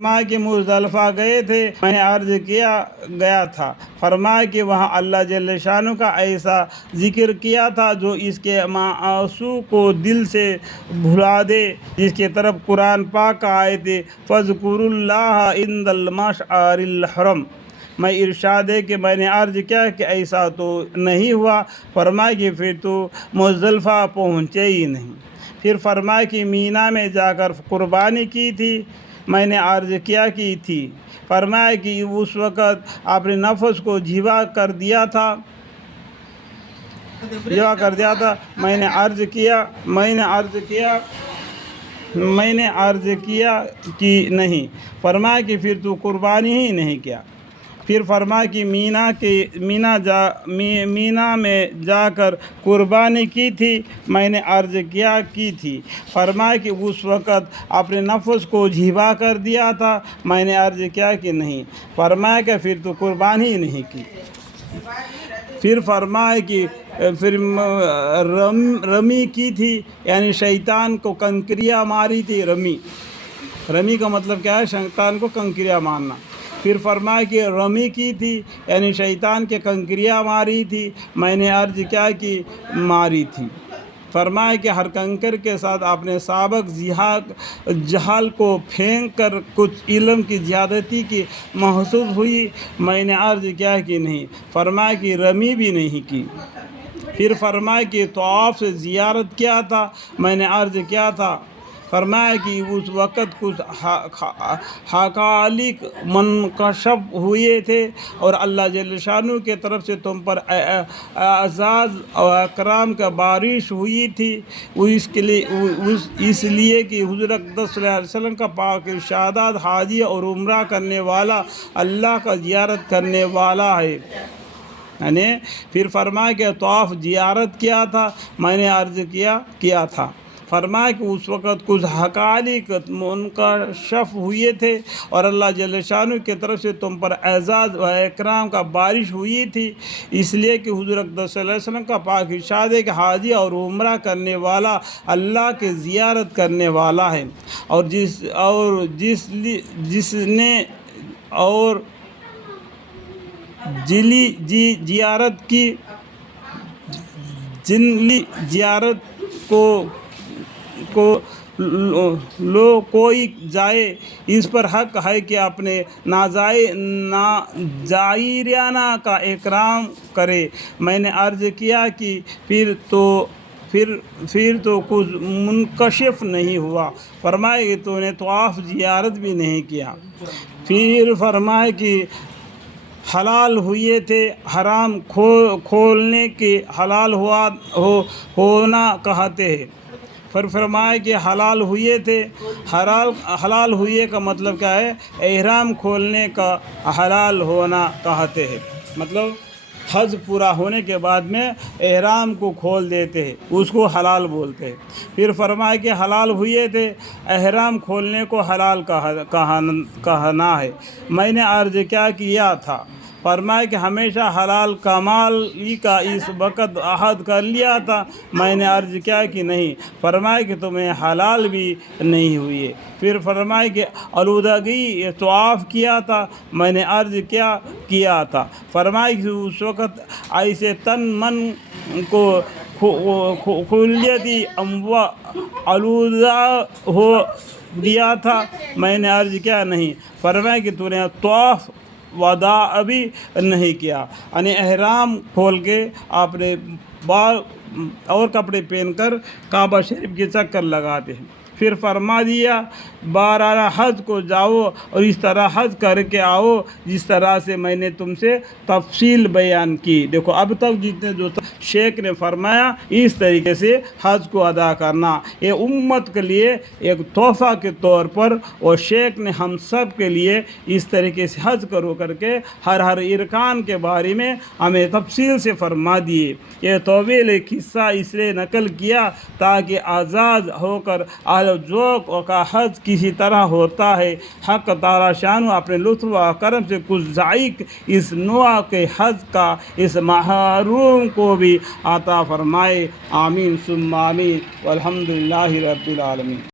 فرمایا کہ مزدلفہ گئے تھے، میں نے عرض کیا گیا تھا، فرمایا کہ وہاں اللہ جل شانہ کا ایسا ذکر کیا تھا جو اس کے معصوم کو دل سے بھلا دے، جس کی طرف قرآن پاک کا آیت فاذکروا اللہ عند المشعر الحرام میں ارشاد ہے کہ میں نے عرض کیا کہ ایسا تو نہیں ہوا، فرمایا کہ پھر تو مزدلفہ پہنچے ہی نہیں۔ پھر فرمایا کہ مینا میں جا کر قربانی کی تھی، میں نے عرض کیا کی تھی، فرمایا کہ اس وقت اپنے نفس کو ذبح کر دیا تھا میں نے عرض کیا کہ نہیں، فرمایا کہ پھر تو قربانی ہی نہیں کیا۔ پھر فرمایا کہ مینا میں جا کر قربانی کی تھی، میں نے عرض کیا کی تھی، فرمایا کہ اس وقت اپنے نفس کو ذبح کر دیا تھا، میں نے عرض کیا کہ نہیں، فرمایا کہ پھر تو قربانی ہی نہیں کی۔ پھر فرمایا کہ پھر رمی کی تھی، یعنی شیطان کو کنکریاں ماری تھی۔ رمی کا مطلب کیا ہے؟ شیطان کو کنکریاں مارنا۔ پھر فرمایا کہ رمی کی تھی، یعنی شیطان کے کنکریاں ماری تھی، میں نے عرض کیا کہ ماری تھی، فرمایا کہ ہر کنکر کے ساتھ اپنے سابق جہل کو پھینک کر کچھ علم کی زیادتی کی محسوس ہوئی، میں نے عرض کیا کہ نہیں، فرمایا کہ رمی بھی نہیں کی۔ پھر فرمایا کہ طواف سے زیارت کیا تھا، میں نے عرض کیا تھا، فرمایا کہ اس وقت کچھ حقائق منکشف ہوئے تھے اور اللہ جل شانہ کی طرف سے تم پر اعزاز و اکرام کا بارش ہوئی تھی، اس لیے کہ حضور اقدس صلی اللہ علیہ وسلم کا پاک ارشادات حاجی اور عمرہ کرنے والا اللہ کا زیارت کرنے والا ہے۔ یعنی پھر فرمایا کہ طواف زیارت کیا تھا، میں نے عرض کیا تھا، فرمایا کہ اس وقت کچھ حقائق منکشف ہوئے تھے اور اللہ جل شانہ کی طرف سے تم پر اعزاز و اکرام کا بارش ہوئی تھی، اس لیے کہ حضور اقدس صلی اللہ علیہ وسلم کا پاک ارشاد ہے کہ حاجی اور عمرہ کرنے والا اللہ کی زیارت کرنے والا ہے، اور جس نے جنلی زیارت کو کوئی جائے، اس پر حق ہے کہ اپنے ناجائرانہ کا اکرام کرے۔ میں نے عرض کیا کہ پھر تو کچھ منکشف نہیں ہوا، فرمایا کہ تو نے طواف زیارت بھی نہیں کیا۔ پھر فرمایا کہ حلال ہوئے تھے، حرام کھولنے کے حلال ہونا کہتے ہیں۔ پھر فرمایا کہ حلال ہوئے تھے، حلال ہوئے کا مطلب کیا ہے؟ احرام کھولنے کا حلال ہونا کہتے ہیں، مطلب حج پورا ہونے کے بعد میں احرام کو کھول دیتے ہیں، اس کو حلال بولتے ہیں۔ پھر فرمایا کہ حلال ہوئے تھے، احرام کھولنے کو حلال کہنا ہے، میں نے عرض کیا تھا، فرمایا کہ ہمیشہ حلال کمالی کا اس وقت عہد کر لیا تھا، میں نے عرض کیا کہ نہیں، فرمایا کہ تمہیں حلال بھی نہیں ہوئے۔ پھر فرمایا کہ آلودگی طواف کیا تھا، میں نے عرض کیا تھا، فرمایا کہ اس وقت ایسے تن من کو خلیتی اموا آلودہ ہو دیا تھا، میں نے عرض کیا نہیں، فرمایا کہ تو نے طواف وداع ابھی نہیں کیا، یعنی احرام کھول کے اپنے بال اور کپڑے پہن کر کعبہ شریف کے چکر لگاتے ہیں۔ پھر فرما دیا بارہ حج کو جاؤ اور اس طرح حج کر کے آؤ جس طرح سے میں نے تم سے تفصیل بیان کی۔ دیکھو اب تک جتنے جو شیخ نے فرمایا اس طریقے سے حج کو ادا کرنا، یہ امت کے لیے ایک تحفہ کے طور پر، اور شیخ نے ہم سب کے لیے اس طریقے سے حج کرو کر کے ہر ارکان کے بارے میں ہمیں تفصیل سے فرما دیے۔ یہ طویل قصہ اس لیے نقل کیا تاکہ آزاد ہو کر اہل ذوق کا حج کسی طرح ہوتا ہے، حق تعالی شانہ اپنے لطف و کرم سے کچھ ذائق اس نوع کے حج کا اس محروم کو بھی عطا فرمائے، آمین ثم آمین، والحمدللہ رب العالمین۔